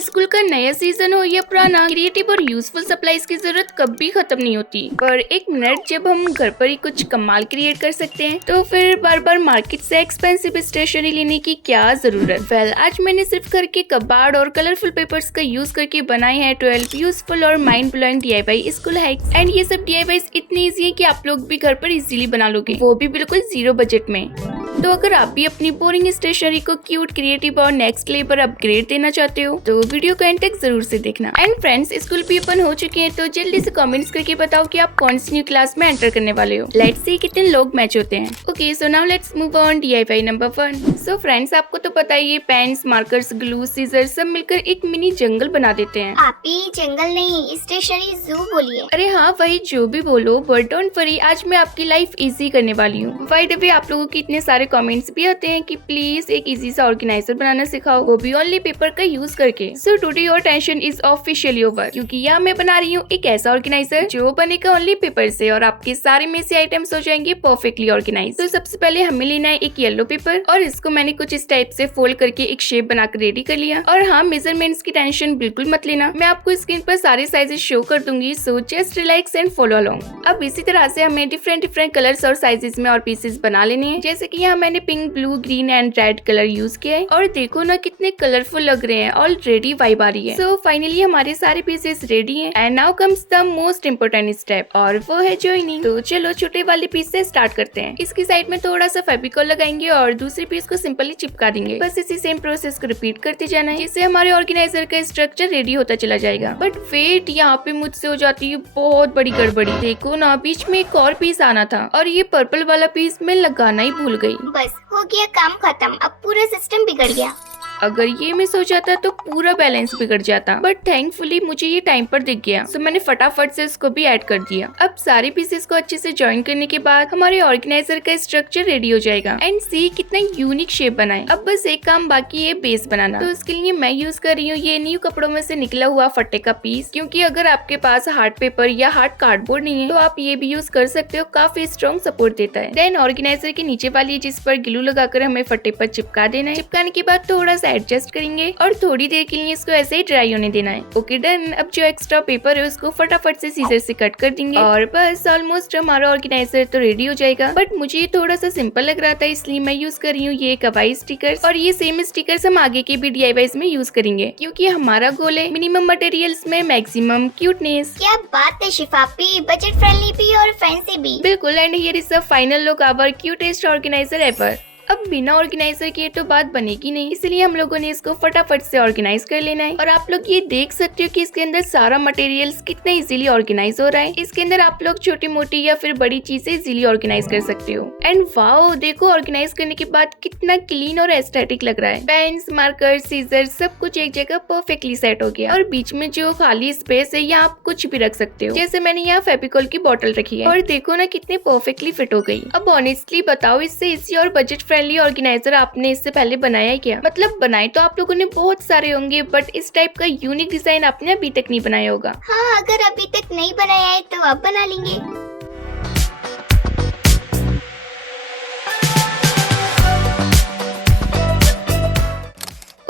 School का नया season हो या पुराना, क्रिएटिव और यूजफुल सप्लाईज की जरूरत कभी खत्म नहीं होती। पर एक मिनट, जब हम घर पर ही कुछ कमाल क्रिएट कर सकते हैं तो फिर बार बार मार्केट से एक्सपेंसिव स्टेशनरी लेने की क्या जरूरत। आज मैंने सिर्फ घर के कबाड़ और कलरफुल पेपर्स का यूज करके बनाए हैं 12 यूजफुल और mind blowing DIY school hacks. And ये सब DIYs इतनी इजी है कि आप लोग भी घर पर इजीली बना लोगे, वो भी बिल्कुल 0 बजट में। तो अगर आप भी अपनी बोरिंग स्टेशनरी को क्यूट, क्रिएटिव और नेक्स्ट लेवल पर अपग्रेड देना चाहते हो तो वीडियो को एंड तक जरूर से देखना। एंड फ्रेंड्स, स्कूल भी ओपन हो चुके हैं तो जल्दी से कमेंट्स करके बताओ कि आप कौन सी न्यू क्लास में एंटर करने वाले हो। लेट्स सी कितने लोग मैच होते हैं। Okay, so now let's move on DIY number 1। So friends, आपको तो पता ही है, पेन्स, मार्कर्स, ग्लू, सीजर सब मिलकर एक मिनी जंगल बना देते हैं। आपी जंगल नहीं, स्टेशनरी जू बोलिए। अरे हाँ, वही जो भी बोलो, बट डोंट वरी, आज मैं आपकी लाइफ इजी करने वाली हूँ। बाय द वे, आप लोगों के इतने सारे कमेंट्स भी आते हैं कि प्लीज एक इजी सा ऑर्गेनाइजर बनाना सिखाओ, वो भी ओनली पेपर का यूज करके। So today your tension is officially over, क्योंकि यहाँ मैं बना रही हूँ एक ऐसा ऑर्गेनाइजर जो बनेगा ओनली पेपर से और आपके सारे में से आइटम्स हो जाएंगे परफेक्टली ऑर्गेनाइज। तो सबसे पहले हमें लेना है एक येलो पेपर और इसको मैंने कुछ इस टाइप से फोल्ड करके एक शेप बनाकर रेडी कर लिया। और हाँ, मेजरमेंट्स की टेंशन बिल्कुल मत लेना, मैं आपको स्क्रीन पर सारे साइजेस शो कर दूंगी, so just relax and follow along. अब इसी तरह से हमें डिफरेंट कलर्स और साइजेस में और पीसेस बना लेने हैं। जैसे कि यहाँ मैंने pink, blue, green and red colour use किया है और देखो ना कितने कलरफुल लग रहे हैं, ऑलरेडी वाइब आ रही है। सो फाइनली हमारे सारे पीसेस रेडी हैं and now comes the most important step, और वो है जॉइनिंग। तो चलो छोटे वाले पीस से स्टार्ट करते हैं। इसकी साइड में थोड़ा सा फेविकॉल लगाएंगे और दूसरे पीस को सिंपली चिपका देंगे। बस इसी सेम प्रोसेस को रिपीट करते जाना है, जिससे हमारे ऑर्गेनाइजर का स्ट्रक्चर रेडी होता चला जाएगा। बट वेट, यहाँ पे मुझसे हो जाती है बहुत बड़ी गड़बड़ी। देखो ना, बीच में एक और पीस आना था और ये पर्पल वाला पीस मैं लगाना ही भूल गई। बस हो गया काम खत्म, अब पूरा सिस्टम बिगड़ गया। अगर ये मिस हो जाता तो पूरा बैलेंस बिगड़ जाता, बट थैंकफुली मुझे ये टाइम पर दिख गया, सो मैंने फटाफट से इसको भी ऐड कर दिया। अब सारे पीसेस को अच्छे से ज्वाइन करने के बाद हमारे ऑर्गेनाइजर का स्ट्रक्चर रेडी हो जाएगा। एंड सी कितना यूनिक शेप बना है। अब बस एक काम बाकी है, बेस बनाना। तो इसके लिए मैं यूज कर रही हूँ ये न्यू कपड़ों में से निकला हुआ फट्टे का पीस, क्योंकि अगर आपके पास हार्ड पेपर या हार्ड कार्डबोर्ड नहीं है तो आप ये भी यूज कर सकते हो, काफी स्ट्रॉन्ग सपोर्ट देता है। देन ऑर्गेनाइजर के नीचे वाली जिस पर ग्लू लगाकर हमें फट्टे पर चिपका देना है। चिपकाने के बाद थोड़ा सा एडजस्ट करेंगे और थोड़ी देर के लिए इसको ऐसे ही ड्राई होने देना है। Okay done. अब जो एक्स्ट्रा पेपर है उसको फटाफट से सीजर से कट कर देंगे और बस ऑलमोस्ट हमारा ऑर्गेनाइजर तो रेडी हो जाएगा। बट मुझे ये थोड़ा सा सिंपल लग रहा था, इसलिए मैं यूज कर रही हूँ ये कवाई स्टिकर्स, और ये सेम स्टिकर्स हम आगे के भी DIYs में यूज करेंगे, क्योंकि हमारा गोल है मिनिमम मटेरियल्स में मैक्सिमम क्यूटनेस। क्या बात है शिफापी, बजट फ्रेंडली भी और फैंसी भी। बिल्कुल। And here is the final look our cutest organiser ever. अब बिना ऑर्गेनाइजर के तो बात बनेगी नहीं, इसलिए हम लोगों ने इसको फटाफट से ऑर्गेनाइज कर लेना है। और आप लोग ये देख सकते हो कि इसके अंदर सारा मटेरियल्स कितना इजीली ऑर्गेनाइज हो रहा है। इसके अंदर आप लोग छोटी मोटी या फिर बड़ी चीजें इजीली ऑर्गेनाइज कर सकते हो। एंड वाओ, देखो ऑर्गेनाइज करने के बाद कितना क्लीन और एस्थेटिक लग रहा है। पेन्स, मार्कर, सीजर सब कुछ एक जगह परफेक्टली सेट हो गया। और बीच में जो खाली स्पेस है यहाँ आप कुछ भी रख सकते हो, जैसे मैंने यहाँ फेविकॉल की बोतल रखी है और देखो ना कितने परफेक्टली फिट हो गई। अब ऑनेस्टली बताओ, इससे इजी और बजट फ्रेंडली ऑर्गेनाइजर आपने इससे पहले बनाया है क्या? मतलब बनाए तो आप लोगों ने बहुत सारे होंगे, बट इस टाइप का यूनिक डिजाइन आपने अभी तक नहीं बनाया होगा। हाँ, अगर अभी तक नहीं बनाया है तो अब बना लेंगे।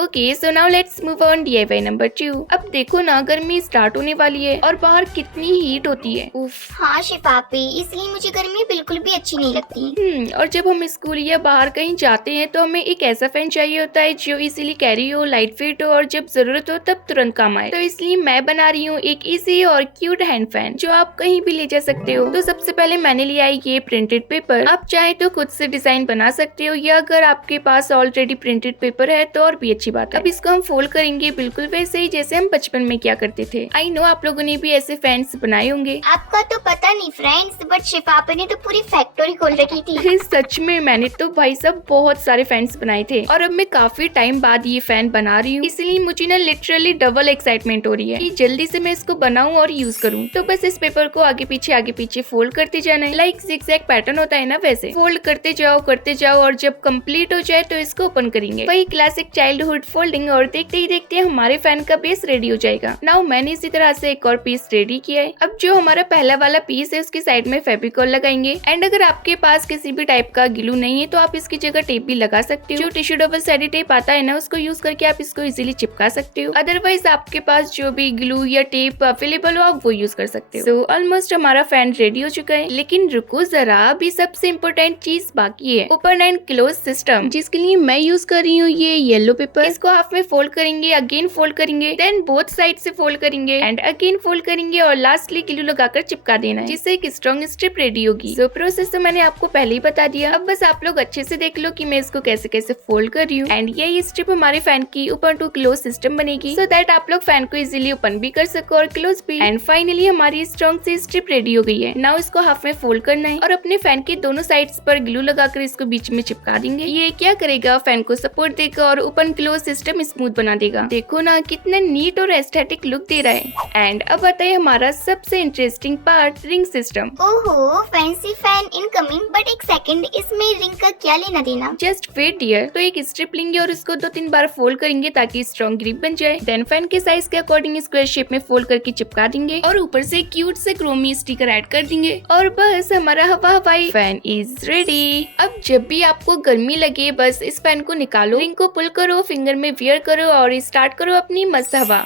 Okay, so now let's move on DIY number 2। अब देखो ना, गर्मी स्टार्ट होने वाली है और बाहर कितनी हीट होती है। उफ। हाँ शिफापी, इसलिए मुझे गर्मी बिल्कुल भी अच्छी नहीं लगती। और जब हम स्कूल या बाहर कहीं जाते हैं तो हमें एक ऐसा फैन चाहिए होता है जो इजीली कैरी हो, लाइट वेट हो और जब जरूरत हो तब तुरंत काम आए। तो इसलिए मैं बना रही हूँ एक इजी और क्यूट हैंड फैन जो आप कहीं भी ले जा सकते हो। तो सबसे पहले मैंने लिया है ये प्रिंटेड पेपर। आप चाहे तो खुद से डिजाइन बना सकते हो, या अगर आपके पास ऑलरेडी प्रिंटेड पेपर है तो और भी अच्छी बात है। अब इसको हम फोल्ड करेंगे बिल्कुल वैसे ही जैसे हम बचपन में किया करते थे। आई नो आप लोगों ने भी ऐसे फैंस बनाए होंगे। आपका तो पता नहीं फ्रेंड्स, बट शिफापी ने तो पूरी फैक्ट्री खोल रखी थी। सच में, मैंने तो भाई साहब बहुत सारे फैंस बनाए थे और अब मैं काफी टाइम बाद ये फैन बना रही हूँ, इसलिए मुझे ना लिटरली डबल एक्साइटमेंट हो रही है कि जल्दी से मैं इसको बनाऊं और यूज करूं। तो बस इस पेपर को आगे पीछे फोल्ड करते जाना है, लाइक जिगजैग पैटर्न होता है ना, वैसे फोल्ड करते जाओ और जब कंप्लीट हो जाए तो इसको ओपन करेंगे। वही क्लासिक चाइल्डहुड फोल्डिंग और देखते ही देखते हमारे फैन का बेस रेडी हो जाएगा। नाउ मैंने इसी तरह से एक और पीस रेडी किया है। अब जो हमारा पहला वाला पीस है उसकी साइड में फेविकॉल लगाएंगे। एंड अगर आपके पास किसी भी टाइप का ग्लू नहीं है तो आप इसकी जगह टेप भी लगा सकते हो। जो टिश्यू डबल साइडेड टेप आता है ना, उसको यूज करके आप इसको इजीली चिपका सकते हो। अदरवाइज आपके पास जो भी ग्लू या टेप अवेलेबल हो आप वो यूज कर सकते हो। सो ऑलमोस्ट हमारा फैन रेडी हो चुका है, लेकिन रुको जरा, अभी सबसे इम्पोर्टेंट चीज बाकी है, ओपन एंड क्लोज सिस्टम, जिसके लिए मैं यूज कर रही हूँ ये येलो पेपर। इसको हाफ में फोल्ड करेंगे, अगेन फोल्ड करेंगे, देन बोथ साइड से फोल्ड करेंगे एंड अगेन फोल्ड करेंगे और लास्टली ग्लू लगाकर चिपका देना है, जिससे एक स्ट्रॉन्ग स्ट्रिप रेडी होगी। सो प्रोसेस तो मैंने आपको पहले ही बता दिया, अब बस आप लोग अच्छे से देख लो कि मैं इसको कैसे कैसे फोल्ड कर रही हूँ। एंड ये स्ट्रिप हमारे फैन की ओपन टू क्लोज सिस्टम बनेगी, सो दैट आप लोग फैन को इजीली ओपन भी कर सको और क्लोज भी। एंड फाइनली हमारी स्ट्रॉन्ग सी स्ट्रिप रेडी हो गई है। नाउ इसको हाफ में फोल्ड करना है और अपने फैन के दोनों साइड्स पर ग्लू लगाकर इसको बीच में चिपका देंगे। ये क्या करेगा, फैन को सपोर्ट देगा और ओपन क्लोज सिस्टम स्मूथ बना देगा। देखो ना कितना नीट और एस्थेटिक लुक दे रहा है। एंड अब आता है हमारा सबसे इंटरेस्टिंग पार्ट, रिंग सिस्टम। ओहो, फैंसी फैन इनकमिंग, बट एक सेकंड, इसमें रिंग का क्या लेना देना? Just wait dear. तो एक स्ट्रिप लेंगे और इसको 2-3 बार फोल्ड करेंगे ताकि स्ट्रॉन्ग ग्रिप बन जाए। देन फैन के साइज के अकॉर्डिंग स्क्वायर शेप में फोल्ड करके चिपका देंगे और ऊपर से क्यूट से क्रोमी स्टिकर ऐड कर देंगे और बस हमारा हवाई फैन इज रेडी। अब जब भी आपको गर्मी लगे बस इस फैन को निकालो, रिंग को पुल करो, फिंगर में वियर करो और स्टार्ट करो अपनी मस्त हवा।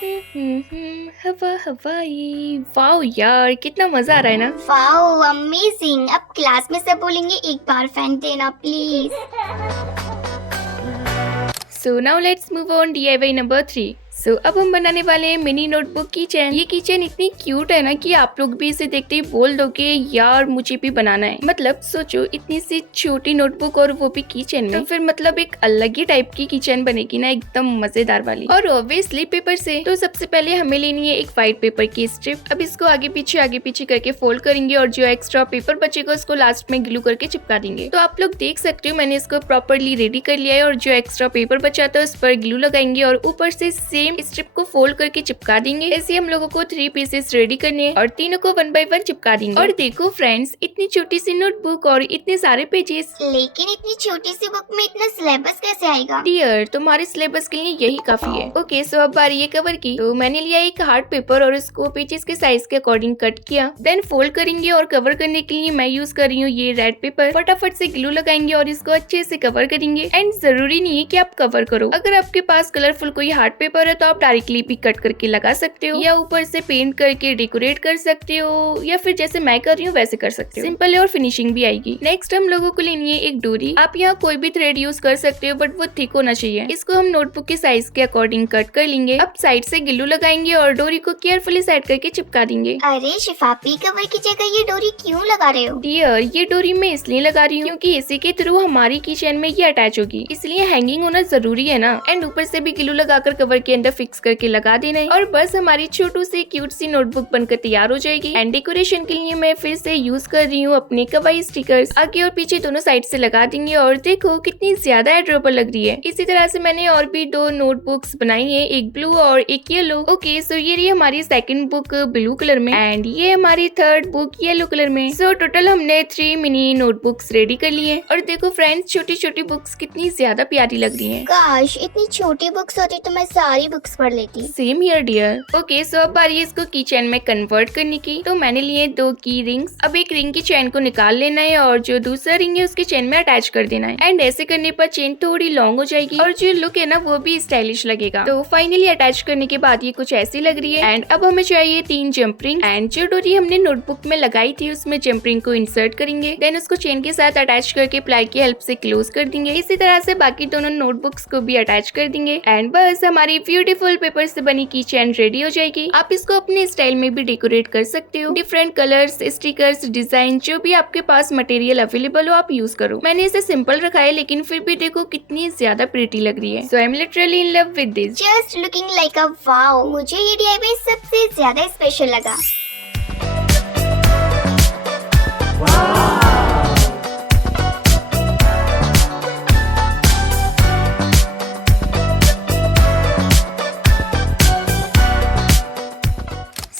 हवाई, वाओ यार कितना मजा आ रहा है ना। Wow amazing. अब क्लास में सब बोलेंगे एक बार फैन देना please. So now let's move on DIY number 3. सो अब हम बनाने वाले हैं मिनी नोटबुक की चेन। ये की चेन इतनी क्यूट है ना कि आप लोग भी इसे देखते ही बोल दोगे यार मुझे भी बनाना है। मतलब सोचो इतनी सी छोटी नोटबुक और वो भी की चेन में, तो फिर मतलब एक अलग ही टाइप की चेन बनेगी ना, एकदम मजेदार वाली और ऑब्वियसली पेपर से। तो सबसे पहले हमें लेनी है एक व्हाइट पेपर की स्ट्रिप। अब इसको आगे पीछे करके फोल्ड करेंगे और जो एक्स्ट्रा पेपर बचेगा उसको लास्ट में ग्लू करके चिपका देंगे। तो आप लोग देख सकते हो मैंने इसको प्रॉपरली रेडी कर लिया है और जो एक्स्ट्रा पेपर बचा था उस पर ग्लू लगाएंगे और ऊपर से सेम स्ट्रिप को फोल्ड करके चिपका देंगे। ऐसे हम लोगों को 3 पीसेस रेडी करने हैं और तीनों को 1 बाय 1 चिपका देंगे। और देखो फ्रेंड्स, इतनी छोटी सी नोटबुक और इतने सारे पेजेस। लेकिन इतनी छोटी सी बुक में इतना सिलेबस कैसे आएगा? डियर, तुम्हारे सिलेबस के लिए यही काफी है। ओके, सो अब बारी है कवर की। तो मैंने लिया एक हार्ड पेपर और इसको पेजेस के साइज के अकॉर्डिंग कट किया। देन फोल्ड करेंगे और कवर करने के लिए मैं यूज कर रही हूँ ये रेड पेपर। फटाफट से ग्लू लगाएंगे और इसको अच्छे से कवर करेंगे। एंड जरूरी नहीं है कि आप कवर करो, अगर आपके पास कलरफुल कोई हार्ड पेपर है तो आप डायरेक्टली भी कट करके लगा सकते हो या ऊपर से पेंट करके डेकोरेट कर सकते हो या फिर जैसे मैं कर रही हूँ वैसे कर सकते हो। सिंपल है और फिनिशिंग भी आएगी। नेक्स्ट हम लोगों को लेनी है एक डोरी। आप यहाँ कोई भी थ्रेड यूज कर सकते हो बट वो थिक होना चाहिए। इसको हम नोटबुक के साइज के अकॉर्डिंग कट कर लेंगे। अब साइड से ग्लू लगाएंगे और डोरी को केयरफुली सेट करके चिपका देंगे। अरे शिफापी, कवर की जगह ये डोरी क्यों लगा रहे हो? डियर, ये डोरी मैं इसलिए लगा रही हूँ क्योंकि इसी के थ्रू हमारी की चेन में ये अटैच होगी, इसलिए हैंगिंग होना जरूरी है ना। एंड ऊपर से भी ग्लू लगाकर कवर के अंदर फिक्स करके लगा देना है और बस हमारी छोटू सी क्यूट सी नोटबुक बनकर तैयार हो जाएगी। एंड डेकोरेशन के लिए मैं फिर से यूज कर रही हूँ अपने कवाई स्टिकर्स। आगे और पीछे दोनों साइड से लगा देंगे और देखो कितनी ज्यादा एडोरेबल लग रही है। इसी तरह से मैंने और भी 2 नोटबुक्स बनाई है, एक ब्लू और एक येलो। ओके, सो ये रही हमारी सेकंड बुक ब्लू कलर में एंड ये हमारी थर्ड बुक येलो कलर में। सो टोटल हमने 3 मिनी नोटबुक्स रेडी कर ली है। और देखो फ्रेंड्स, छोटी छोटी बुक्स कितनी ज्यादा प्यारी लग रही है। काश इतनी छोटी बुक्स होती तो मैं सारी बुक्स पढ़ लेती। Same here dear. Okay, so अब बारी है इसको की चेन में कन्वर्ट करने की। तो मैंने लिए 2 की रिंग्स। अब एक रिंग की चेन को निकाल लेना है और जो दूसरा रिंग है उसके चेन में अटैच कर देना है। एंड ऐसे करने पर चेन थोड़ी लॉन्ग हो जाएगी और जो लुक है ना वो भी स्टाइलिश लगेगा। तो फाइनली अटैच करने के बाद ये कुछ ऐसी लग रही है। एंड अब हमें चाहिए 3 जंप रिंग। एंड जो डोरी हमने नोटबुक में लगाई थी उसमें जंप रिंग को इंसर्ट करेंगे। देन उसको चेन के साथ अटैच करके प्लाई की हेल्प से क्लोज कर देंगे। इसी तरह से बाकी दोनों नोटबुक्स को भी अटैच कर देंगे। एंड बस हमारी ब्यूटीफुल पेपर से बनी की चेन रेडी हो जाएगी। आप इसको अपने स्टाइल में भी डेकोरेट कर सकते हो। डिफरेंट कलर्स, स्टिकर्स, डिजाइन, जो भी आपके पास मटेरियल अवेलेबल हो आप यूज करो। मैंने इसे सिंपल रखा है लेकिन फिर भी देखो कितनी ज्यादा प्रिटी लग रही है। So I am literally in love with this. Just looking like a wow. मुझे ये DIY सबसे ज्यादा स्पेशल लगा।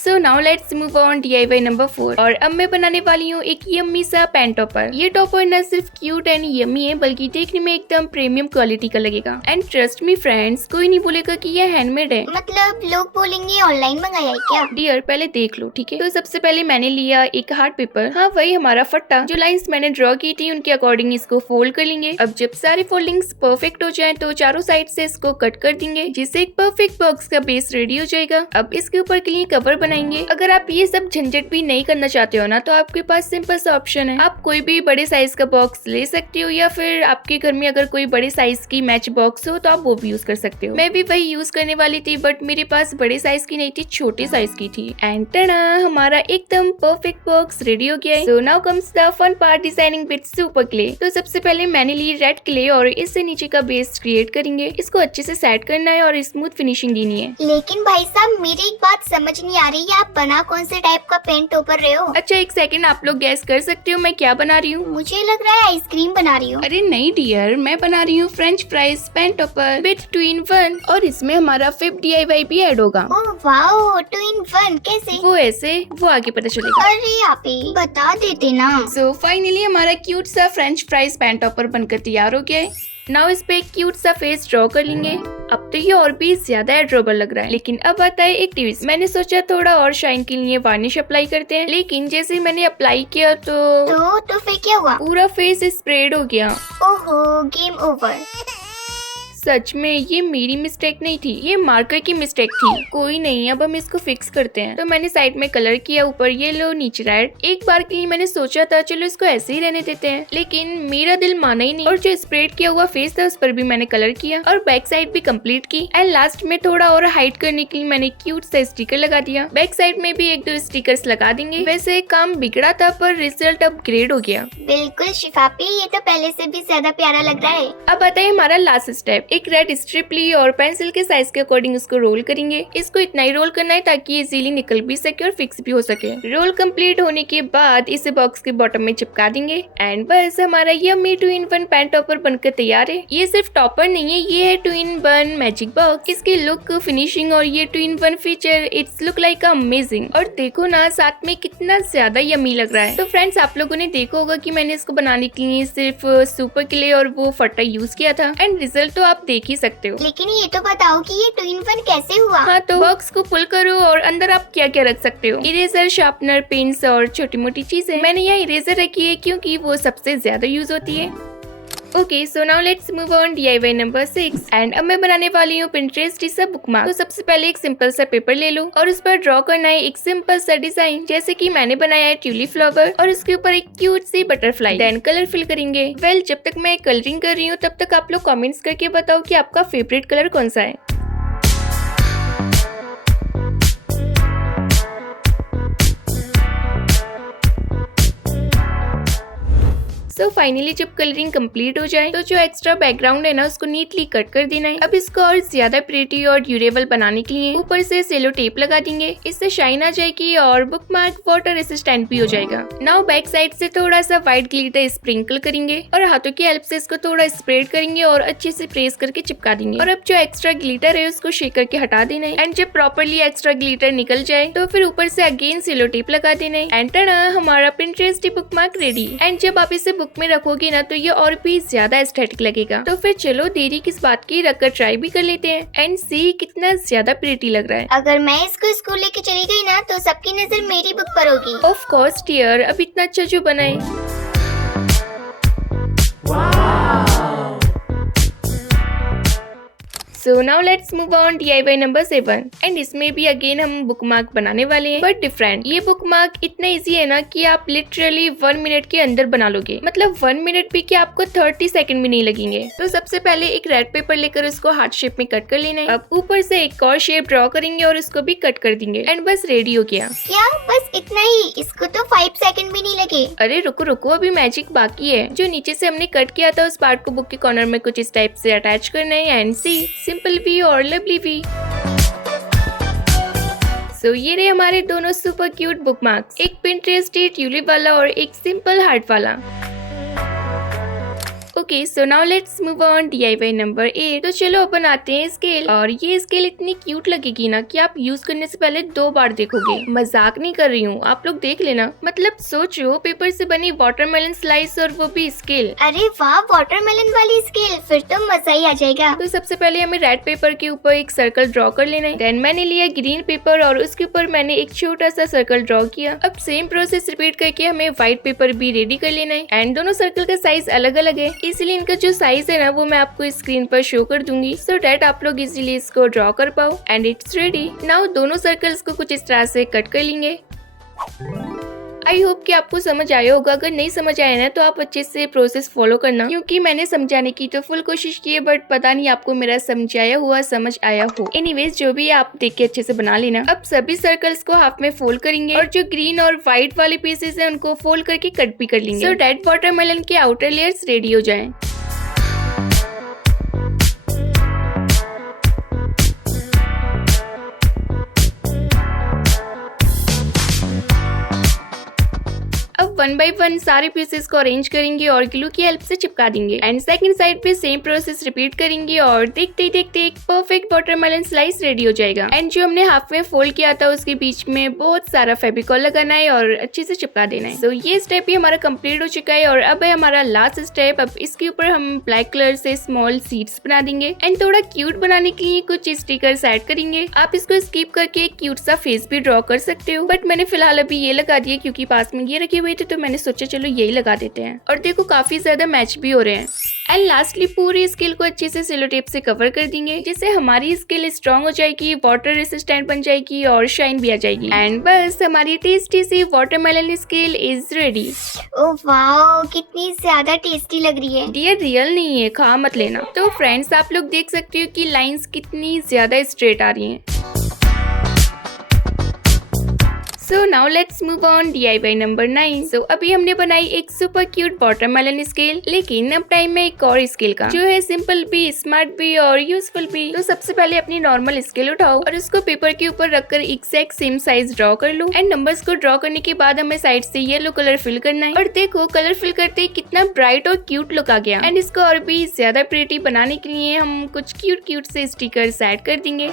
So now let's move on DIY number 4 और अब मैं बनाने वाली हूँ एक यम्मी सा पेन टॉपर। ये टॉपर न सिर्फ क्यूट एंड यम्मी है बल्कि देखने में एकदम प्रीमियम क्वालिटी का लगेगा। एंड ट्रस्ट मी फ्रेंड्स, कोई नहीं बोलेगा कि ये हैंडमेड है। मतलब लोग बोलेंगे ऑनलाइन मंगाया है क्या? डियर पहले देख लो, ठीक है। तो सबसे पहले मैंने लिया एक हार्ड पेपर, हाँ वही हमारा फट्टा। जो लाइंस मैंने ड्रॉ की थी उनके अकॉर्डिंग इसको फोल्ड कर लेंगे। अब जब सारी फोल्डिंग्स परफेक्ट हो जाए तो चारों साइड से इसको कट कर देंगे, जिससे एक परफेक्ट बॉक्स का बेस रेडी हो जाएगा। अब इसके ऊपर के लिए कवर बनाएंगे। अगर आप ये सब झंझट भी नहीं करना चाहते हो ना, तो आपके पास सिंपल सा ऑप्शन है, आप कोई भी बड़े साइज का बॉक्स ले सकते हो, या फिर आपके घर में अगर कोई बड़े साइज की मैच बॉक्स हो तो आप वो भी यूज कर सकते हो। मैं भी वही यूज करने वाली थी, बट मेरे पास बड़े साइज की नहीं थी, छोटे साइज की थी। एंड टना, हमारा एकदम परफेक्ट बॉक्स रेडी हो गया है। So now comes the fun part, designing with super clay. तो सबसे पहले मैंने ली रेड क्ले और इससे नीचे का बेस क्रिएट करेंगे। इसको अच्छे से सेट करना है और स्मूथ फिनिशिंग देनी है। लेकिन भाई साहब, मेरी एक बात समझ नहीं आ रही है, आप बना कौन से टाइप का पेन टॉपर रहे हो? अच्छा एक सेकंड, आप लोग गैस कर सकते हो मैं क्या बना रही हूँ? मुझे लग रहा है आइसक्रीम बना रही हूँ। अरे नहीं डियर, मैं बना रही हूँ french fries pen topper with 2-in-1 और इसमें हमारा 5th DIY भी ऐड होगा। ओह वाओ, 2-in-1 कैसे? वो ऐसे, वो आगे पता चलेगा। अरे आप ही बता देते ना। सो फाइनली हमारा क्यूट सा फ्रेंच फ्राइज पेन टॉपर बनकर तैयार हो गया है। नाउ इस पे एक क्यूट सा फेस ड्रॉ कर लेंगे। अब तो ये और भी ज्यादा एड्रोबल लग रहा है, लेकिन अब आता है एक ट्विस्ट। मैंने सोचा थोड़ा और शाइन के लिए वार्निश अप्लाई करते हैं, लेकिन जैसे ही मैंने अप्लाई किया तो फिर क्या हुआ? पूरा फेस स्प्रेड हो गया। ओहो, गेम ओवर। सच में ये मेरी मिस्टेक नहीं थी, ये मार्कर की मिस्टेक थी। कोई नहीं, अब हम इसको फिक्स करते हैं। तो मैंने साइड में कलर किया, ऊपर येलो नीचे रेड। एक बार के लिए मैंने सोचा था चलो इसको ऐसे ही रहने देते हैं, लेकिन मेरा दिल माना ही नहीं और जो स्प्रेड किया हुआ फेस था उस पर भी मैंने कलर किया और बैक साइड भी कंप्लीट की। एंड लास्ट में थोड़ा और हाइड करने के लिए मैंने क्यूट सा स्टिकर लगा दिया। बैक साइड में भी 1-2 स्टिकर्स लगा देंगे। वैसे काम बिगड़ा था पर रिजल्ट अपग्रेड हो गया। बिल्कुल शिफापी, ये तो पहले से भी ज्यादा प्यारा लग रहा है। अब आता है हमारा लास्ट स्टेप। एक रेड स्ट्रिप ली और पेंसिल के साइज के अकॉर्डिंग इसको रोल करेंगे। इसको इतना ही रोल करना है ताकि इजीली निकल भी सके और फिक्स भी हो सके। रोल कंप्लीट होने के बाद इसे बॉक्स के बॉटम में चिपका देंगे। एंड बस हमारा यम्मी 2-in-1 पेन टॉपर बनकर तैयार है। ये सिर्फ टॉपर नहीं है, ये है 2-in-1 मैजिक बॉक्स। इसकी लुक, फिनिशिंग और ये 2-in-1 feature, it's look like amazing. और देखो ना साथ में कितना ज्यादा यम्मी लग रहा है। तो फ्रेंड्स, आप लोगों ने देखा होगा कि मैंने इसको बनाने के लिए सिर्फ सुपर क्ले और वो फट्टा यूज किया था। एंड रिजल्ट तो आप देख ही सकते हो। लेकिन ये तो बताओ कि ये 2-in-1 कैसे हुआ? हाँ, तो बॉक्स को पुल करो और अंदर आप क्या क्या रख सकते हो, इरेजर, शार्पनर, पेन्स और छोटी मोटी चीजें। मैंने यहाँ इरेजर रखी है क्योंकि वो सबसे ज्यादा यूज होती है। Okay, so now let's move on DIY number 6 and अब मैं बनाने वाली हूँ पिंटरेस्ट सा बुकमार्क। तो सबसे पहले एक सिंपल सा पेपर ले लो और उस पर ड्रॉ करना है एक सिंपल सा डिजाइन, जैसे कि मैंने बनाया है ट्यूलिप फ्लावर और उसके ऊपर एक क्यूट सी बटरफ्लाई। देन कलर फिल करेंगे। वेल, जब तक मैं कलरिंग कर रही हूँ तब तक आप लोग कमेंट्स करके बताओ कि आपका फेवरेट कलर कौन सा है। सो फाइनली जब कलरिंग कंप्लीट हो जाए तो जो एक्स्ट्रा बैकग्राउंड है ना उसको नीटली कट कर देना है। अब इसको और ज्यादा प्रिटी और ड्यूरेबल बनाने के लिए ऊपर से सेलो टेप लगा देंगे। इससे शाइन आ जाएगी और बुकमार्क वाटर रेसिस्टेंट भी हो जाएगा। नाउ बैक साइड से थोड़ा सा व्हाइट ग्लिटर स्प्रिंकल करेंगे और हाथों की हेल्प से इसको थोड़ा स्प्रेड करेंगे और अच्छे से प्रेस करके चिपका देंगे। और अब जो एक्स्ट्रा ग्लिटर है उसको शेक करके हटा देना है। एंड जब प्रॉपरली एक्स्ट्रा ग्लिटर निकल जाए तो फिर ऊपर से अगेन सेलो टेप लगा देना है। एंड टना, हमारा पिंटरेस्ट बुकमार्क रेडी। एंड जब आप इसे बुक में रखोगे ना तो ये और भी ज्यादा एस्थेटिक लगेगा। तो फिर चलो देरी किस बात की, रखकर ट्राई भी कर लेते हैं। एंड सी कितना ज्यादा प्रिटी लग रहा है। अगर मैं इसको स्कूल लेके चली गई ना तो सबकी नजर मेरी बुक पर होगी। ऑफ कोर्स डियर, अब इतना अच्छा जो बनाए। सो now let's move on DIY number 7 and इसमें भी अगेन हम बुकमार्क बनाने वाले हैं, बट डिफरेंट। ये बुकमार्क इतना इजी है ना कि आप लिटरली 1 मिनट के अंदर बना लोगे। मतलब 1 मिनट भी क्या, आपको 30 सेकंड भी नहीं लगेंगे। तो सबसे पहले एक रेड पेपर लेकर उसको हार्ट शेप में कट कर लेना है। अब ऊपर से एक और शेप ड्रॉ करेंगे और उसको भी कट कर देंगे। एंड बस रेडी हो गया। क्या बस इतना ही? इसको तो 5 सेकंड भी नहीं लगे। अरे रुको रुको, अभी मैजिक बाकी है। जो नीचे से हमने कट किया था उस पार्ट को बुक के कॉर्नर में कुछ इस टाइप से अटैच करना है। एंड सी सिंपल भी और लवली भी। सो ये रहे हमारे दोनों सुपर क्यूट बुकमार्क्स, एक पिंटरेस्ट ट्यूलिप वाला और एक सिंपल हार्ट वाला। Okay so now let's move on DIY number 8। तो चलो अपन आते हैं स्केल। और ये स्केल इतनी क्यूट लगेगी ना कि आप यूज करने से पहले 2 बार देखोगे। मजाक नहीं कर रही हूँ, आप लोग देख लेना। मतलब सोचो, पेपर से बनी वाटरमेलन स्लाइस और वो भी स्केल। अरे वाह, वाटरमेलन वाली स्केल, फिर तो मजा ही आ जाएगा। तो सबसे पहले हमें रेड पेपर के ऊपर एक सर्कल ड्रॉ कर लेना है। देन मैंने लिया ग्रीन पेपर और उसके ऊपर मैंने एक छोटा सा सर्कल ड्रॉ किया। अब सेम प्रोसेस रिपीट करके हमें व्हाइट पेपर भी रेडी कर लेना है। एंड दोनों सर्कल का साइज अलग अलग है, इसलिए इनका जो साइज है ना वो मैं आपको स्क्रीन पर शो कर दूंगी, सो दैट आप लोग इजीली इसको ड्रॉ कर पाओ। And it's ready. नाउ दोनों सर्कल्स को कुछ इस तरह से कट कर लेंगे। आई होप कि आपको समझ आया होगा। अगर नहीं समझ आया ना तो आप अच्छे से प्रोसेस फॉलो करना, क्योंकि मैंने समझाने की तो फुल कोशिश की है, बट पता नहीं आपको मेरा समझ आया हो। एनीवेज जो भी है आप देख के अच्छे से बना लेना। अब सभी सर्कल्स को हाफ में फोल्ड करेंगे और जो ग्रीन और व्हाइट वाले पीसेस है उनको फोल्ड करके कट भी कर लेंगे, सो दैट वाटरमेलन के आउटर लेयर्स रेडी हो जाएं। अब 1 बाय 1 सारे पीसेस को अरेंज करेंगे और ग्लू की हेल्प से चिपका देंगे। एंड सेकंड साइड पे सेम प्रोसेस रिपीट करेंगे और देखते देखते एक परफेक्ट वाटरमेलन स्लाइस रेडी हो जाएगा। एंड जो हमने हाफ में फोल्ड किया था उसके बीच में बहुत सारा फेविकॉल लगाना है और अच्छे से चिपका देना है। सो ये स्टेप भी हमारा कंप्लीट हो चुका है और अब है हमारा लास्ट स्टेप। अब इसके ऊपर हम ब्लैक कलर से स्मॉल सीड्स बना देंगे एंड थोड़ा क्यूट बनाने के लिए कुछ स्टिकर्स ऐड करेंगे। आप इसको स्किप करके एक क्यूट सा फेस भी ड्रॉ कर सकते हो, बट मैंने फिलहाल अभी ये लगा दिया क्योंकि पास में ये रखे हुए थे, तो मैंने सोचा चलो यही लगा देते हैं। और देखो काफी ज्यादा मैच भी हो रहे हैं। एंड लास्टली पूरी स्केल को अच्छे से सेलो टेप से कवर कर देंगे, जिससे हमारी स्केल स्ट्रॉन्ग हो जाएगी, वाटर रेसिस्टेंट बन जाएगी और शाइन भी आ जाएगी। एंड बस हमारी टेस्टी सी watermelon scale is ready. Oh wow, कितनी ज्यादा टेस्टी लग रही है। डियर रियल नहीं है, खा मत लेना। तो फ्रेंड्स आप लोग देख सकते हो कि लाइंस कितनी ज्यादा स्ट्रेट आ रही हैं। सो now let's move on DIY number 9। सो अभी हमने बनाई एक सुपर क्यूट वाटरमेलन स्केल, लेकिन अब टाइम है एक और स्केल का, जो है सिंपल भी, स्मार्ट भी और यूजफुल भी। तो सबसे पहले अपनी नॉर्मल स्केल उठाओ और उसको पेपर के ऊपर रखकर एग्जैक्ट सेम साइज ड्रॉ कर लो। एंड नंबर्स को ड्रॉ करने के बाद हमें साइड से येलो कलर फिल करना है। और देखो कलर फिल करते ही कितना ब्राइट और क्यूट लुक आ गया। एंड इसको और भी ज्यादा प्रिटी बनाने के लिए हम कुछ क्यूट से स्टिकर्स ऐड कर देंगे।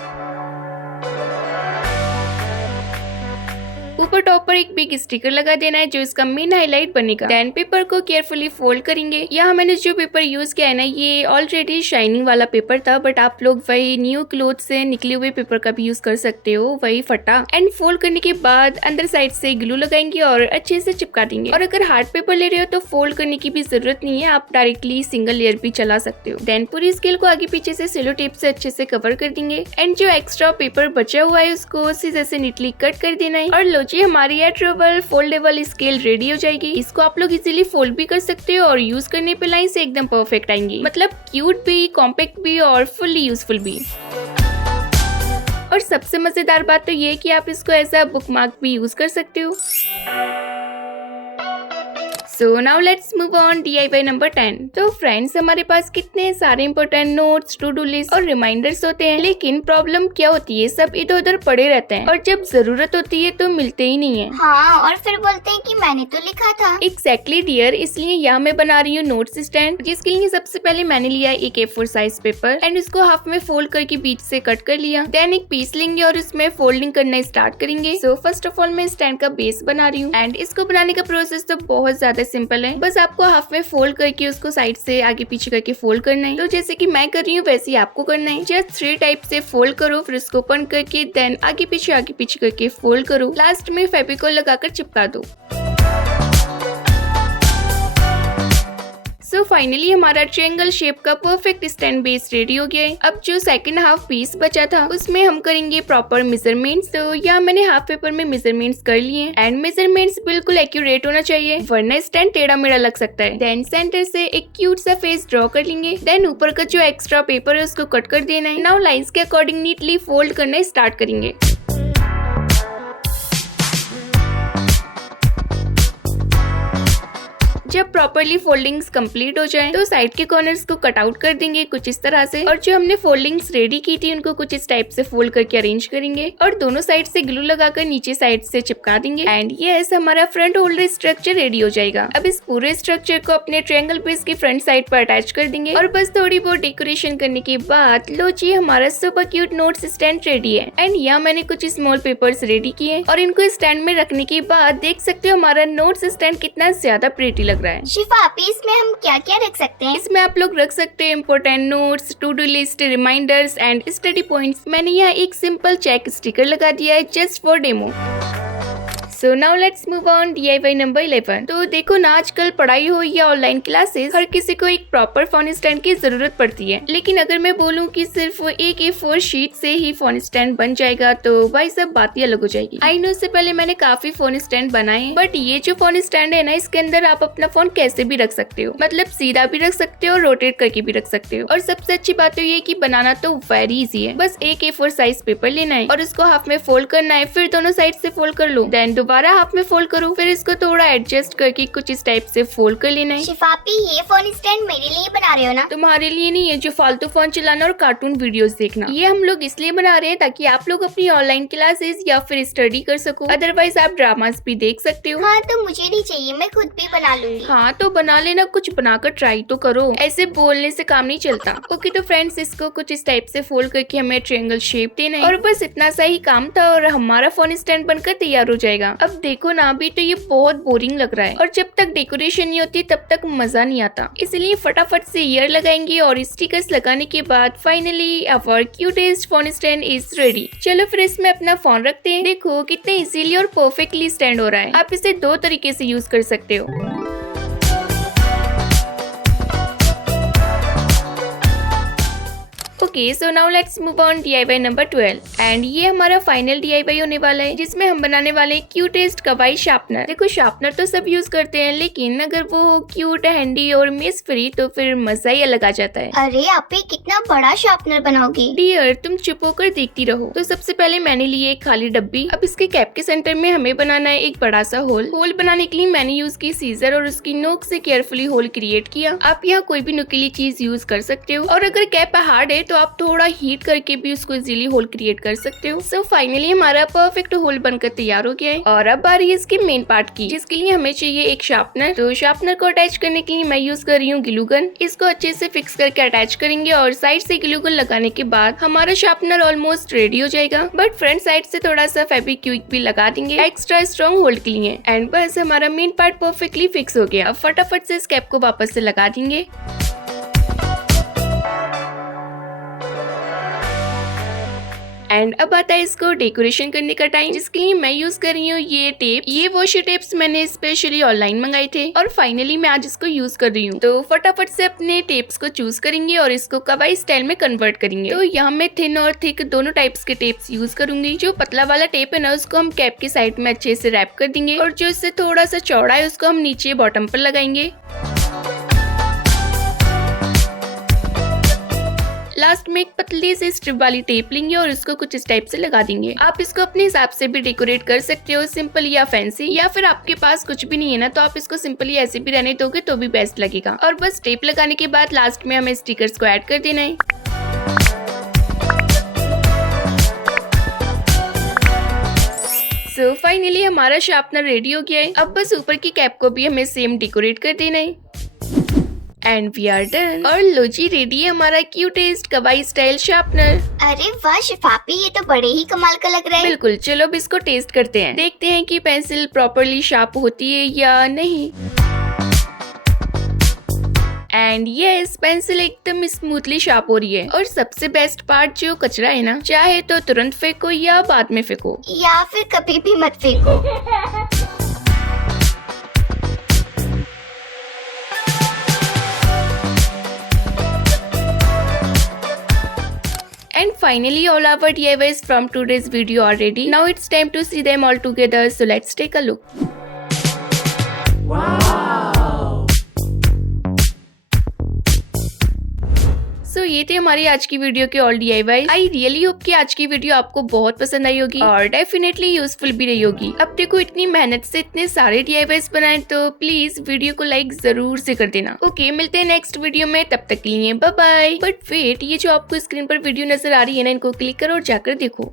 ऊपर टॉप पर एक बिग स्टिकर लगा देना है जो इसका मेन हाईलाइट बनेगा। देन पेपर को केयरफुली फोल्ड करेंगे। यहाँ मैंने जो पेपर यूज किया है ना, ये ऑलरेडी शाइनिंग वाला पेपर था, बट आप लोग वही न्यू क्लोथ से निकले हुए पेपर का भी यूज कर सकते हो, वही फटा। एंड फोल्ड करने के बाद अंदर साइड से ग्लू लगाएंगे और अच्छे से चिपका देंगे। और अगर हार्ड पेपर ले रहे हो तो फोल्ड करने की भी जरूरत नहीं है, आप डायरेक्टली सिंगल लेयर भी चला सकते हो। देन पूरी स्केल को आगे पीछे से सेलो टेप से अच्छे से कवर कर देंगे। एंड जो एक्स्ट्रा पेपर बचा हुआ है उसको सीधे से नीटली कट कर देना है। और जी हमारी एट्रेबल फोल्डेबल स्केल रेडी हो जाएगी। इसको आप लोग इजीली फोल्ड भी कर सकते हो और यूज करने पे लाइन से एकदम परफेक्ट आएंगी, मतलब क्यूट भी, कॉम्पैक्ट भी और फुल्ली यूजफुल भी। और सबसे मजेदार बात तो ये है कि आप इसको एज अ बुकमार्क भी यूज कर सकते हो। So now let's move on DIY number 10। तो फ्रेंड्स हमारे पास कितने सारे important notes, to do list और रिमाइंडर्स होते हैं, लेकिन प्रॉब्लम क्या होती है, सब इधर उधर पड़े रहते हैं और जब जरूरत होती है तो मिलते ही नहीं है। हाँ, और फिर बोलते हैं कि मैंने तो लिखा था। एग्जैक्टली डियर, इसलिए यहाँ मैं बना रही हूँ नोट्स स्टैंड, जिसके लिए सबसे पहले मैंने लिया एक A4 साइज पेपर एंड इसको हाफ में फोल्ड करके बीच से कट कर लिया। देन एक पीस लेंगे और उसमें फोल्डिंग करना स्टार्ट करेंगे। सो फर्स्ट ऑफ ऑल मैं स्टैंड का बेस बना रही हूँ एंड इसको बनाने का प्रोसेस तो बहुत ज्यादा सिंपल है, बस आपको हाफ में फोल्ड करके उसको साइड से आगे पीछे करके फोल्ड करना है। तो जैसे कि मैं कर रही हूँ वैसे ही आपको करना है। जस्ट 3 टाइप से फोल्ड करो, फिर उसको ओपन करके देन आगे पीछे करके फोल्ड करो। लास्ट में फेविकॉल लगाकर चिपका दो। सो फाइनली हमारा ट्रायंगल शेप का परफेक्ट स्टैंड बेस रेडी हो गया है। अब जो सेकंड हाफ पीस बचा था उसमें हम करेंगे प्रॉपर मेजरमेंट्स। तो यहाँ मैंने हाफ पेपर में मेजरमेंट्स कर लिए एंड मेजरमेंट्स बिल्कुल एक्यूरेट होना चाहिए, वरना स्टैंड टेढ़ा मेढ़ा लग सकता है। देन सेंटर से एक क्यूट सा फेस ड्रॉ कर लेंगे। देन ऊपर का जो एक्स्ट्रा पेपर है उसको कट कर देना है। नाउ लाइंस के अकॉर्डिंग नीटली फोल्ड करना स्टार्ट करेंगे। जब प्रॉपरली फोल्डिंग्स कंप्लीट हो जाए तो साइड के कॉर्नर्स को कट आउट कर देंगे कुछ इस तरह से, और जो हमने फोल्डिंग्स रेडी की थी उनको कुछ इस टाइप से फोल्ड करके अरेंज करेंगे और दोनों साइड से ग्लू लगाकर नीचे साइड से चिपका देंगे। एंड यस, हमारा फ्रंट होल्डर स्ट्रक्चर रेडी हो जाएगा। अब इस पूरे स्ट्रक्चर को अपने ट्रायंगल पीस की फ्रंट साइड पर अटैच कर देंगे और बस थोड़ी बहुत डेकोरेशन करने के बाद लो जी, हमारा super cute notes stand ready है। एंड यहाँ मैंने कुछ स्मॉल पेपर्स रेडी किए और इनको स्टैंड में रखने के बाद देख सकते हो हमारा नोट्स स्टैंड कितना ज्यादा प्रीटी लग रहा है। शिफा आपी, इसमें हम क्या क्या रख सकते हैं? इसमें आप लोग रख सकते हैं important notes, to do list, reminders and study points. मैंने यहाँ एक सिंपल चेक स्टिकर लगा दिया है just for demo. So now let's move on DIY number 11। तो देखो ना, आजकल पढ़ाई हो या ऑनलाइन क्लासेस, हर किसी को एक प्रॉपर फोन स्टैंड की जरूरत पड़ती है। लेकिन अगर मैं बोलूँ कि सिर्फ एक A4 शीट से ही फोन स्टैंड बन जाएगा तो भाई सब बात ही अलग हो जाएगी। आई नो, इससे पहले मैंने काफी फोन स्टैंड बनाए, बट ये जो फोन स्टैंड है ना, इसके अंदर आप अपना फोन कैसे भी रख सकते हो, मतलब सीधा भी रख सकते हो, रोटेट करके भी रख सकते हो। और सबसे अच्छी बात तो ये कि बनाना तो वेरी इजी है। बस एक A4 साइज पेपर लेना है और उसको हाफ में फोल्ड करना है, फिर दोनों साइड से फोल्ड कर लो, देन दोबारा हाफ में फोल्ड करो, फिर इसको थोड़ा एडजस्ट करके कुछ इस टाइप से फोल्ड कर लेना है। शिफा आपी, ये फोन स्टैंड मेरे लिए बना रहे हो ना? तुम्हारे लिए नहीं है जो फालतू फोन चलाना और कार्टून वीडियोस देखना। ये हम लोग इसलिए बना रहे हैं ताकि आप लोग अपनी ऑनलाइन क्लासेस या फिर स्टडी कर सको। अदरवाइज आप ड्रामास भी देख सकते हो। हाँ, तो मुझे नहीं चाहिए, मैं खुद भी बना लूंगी। हाँ तो बना लेना, कुछ बनाकर ट्राई तो करो, ऐसे बोलने से काम नहीं चलता। ओके तो फ्रेंड्स, इसको कुछ इस टाइप से फोल्ड करके हमें ट्रायंगल शेप देना है और बस इतना सा ही काम था और हमारा फोन स्टैंड बनकर तैयार हो जाएगा। अब देखो ना, अभी तो ये बहुत बोरिंग लग रहा है और जब तक डेकोरेशन नहीं होती तब तक मजा नहीं आता, इसलिए फटाफट से ईयर लगाएंगे और स्टिकर्स लगाने के बाद finally our cutest phone stand is ready. चलो फिर इसमें अपना फोन रखते हैं। देखो कितने इजीली और परफेक्टली स्टैंड हो रहा है। आप इसे दो तरीके से यूज कर सकते हो। Okay so now let's move on DIY number 12। And ये हमारा फाइनल DIY होने वाला है जिसमें हम बनाने वाले क्यूटेस्ट कवाई शार्पनर। देखो शार्पनर तो सब यूज करते हैं, लेकिन अगर वो क्यूट, हैंडी और मिस फ्री तो फिर मजा ही अलग आ जाता है। अरे आपी, कितना बड़ा शार्पनर बनाओगी? डियर, तुम चुप होकर देखती रहो। तो सबसे पहले मैंने लिए एक खाली डब्बी। अब इसके कैप के सेंटर में हमें बनाना है एक बड़ा सा होल। होल बनाने के लिए मैंने यूज की सीजर और उसकी नोक से केयरफुली होल क्रिएट किया। आप यहाँ कोई भी नुकीली चीज यूज कर सकते हो और अगर कैप हार्ड है तो आप थोड़ा हीट करके भी उसको इजीली होल क्रिएट कर सकते हो। सो फाइनली हमारा परफेक्ट होल बनकर तैयार हो गया है और अब आ रही है इसके मेन पार्ट की, जिसके लिए हमें चाहिए एक शार्पनर। तो शार्पनर को अटैच करने के लिए मैं यूज कर रही हूँ ग्लू गन। इसको अच्छे से फिक्स करके अटैच करेंगे और साइड से ग्लू गन लगाने के बाद हमारा शार्पनर ऑलमोस्ट रेडी हो जाएगा, बट फ्रंट साइड से थोड़ा सा फेविक्विक भी लगा देंगे एक्स्ट्रा स्ट्रॉन्ग होल्ड के लिए। एंड बस हमारा मेन पार्ट परफेक्टली फिक्स हो गया। अब फटाफट से इस कैप को वापस से लगा देंगे। एंड अब आता है इसको डेकोरेशन करने का टाइम, जिसके लिए मैं यूज कर रही हूँ ये टेप। ये वॉशी टेप्स मैंने स्पेशली ऑनलाइन मंगाए थे और फाइनली मैं आज इसको यूज कर रही हूँ। तो फटाफट से अपने टेप्स को चूज करेंगे और इसको कवाई स्टाइल में कन्वर्ट करेंगे। तो यहाँ मैं थिन और थिक दोनों टाइप्स के टेप्स यूज करूंगी। जो पतला वाला टेप है ना, उसको हम कैप की साइड में अच्छे से रैप कर देंगे और जो इससे थोड़ा सा चौड़ा है उसको हम नीचे बॉटम पर लगाएंगे। लास्ट में एक पतली से स्ट्रिप वाली टेप लेंगे और इसको कुछ इस टाइप से लगा देंगे। आप इसको अपने हिसाब से भी डेकोरेट कर सकते हो, सिंपल या फैंसी, या फिर आपके पास कुछ भी नहीं है ना तो आप इसको सिंपली ऐसे भी रहने दोगे तो भी बेस्ट लगेगा। और बस टेप लगाने के बाद लास्ट में हमें स्टिकर्स को ऐड कर देना है। सो फाइनली हमारा शार्पनर रेडी हो गया है। अब बस ऊपर की कैप को भी हमें सेम डेकोरेट कर देना है। And we are done. और लो जी, रेडी है हमारा क्यूटेस्ट कवाई स्टाइल शार्पनर। अरे वाह शिफापी, ये तो बड़े ही कमाल का लग रहा है। बिल्कुल, चलो अब इसको टेस्ट करते हैं, देखते हैं कि पेंसिल प्रॉपरली शार्प होती है या नहीं। एंड यस, पेंसिल एकदम स्मूथली शार्प हो रही है। और सबसे बेस्ट पार्ट, जो कचरा है ना, चाहे तो तुरंत फेंको या बाद में फेंको, या फिर कभी भी मत फेंको। And finally, all our DIYs from today's video are ready. Now it's time to see them all together. So let's take a look. Wow! So तो ये थे हमारी आज की वीडियो के all DIY। I really hope कि आज की वीडियो आपको बहुत पसंद आई होगी और डेफिनेटली यूजफुल भी रही होगी। अब देखो इतनी मेहनत से इतने सारे DIYs बनाए तो प्लीज वीडियो को लाइक जरूर से कर देना। ओके, मिलते हैं नेक्स्ट वीडियो में, तब तक के लिए बाय बाय। बट वेट, ये जो आपको स्क्रीन पर वीडियो नजर आ रही है ना, इनको क्लिक करो और जाकर देखो।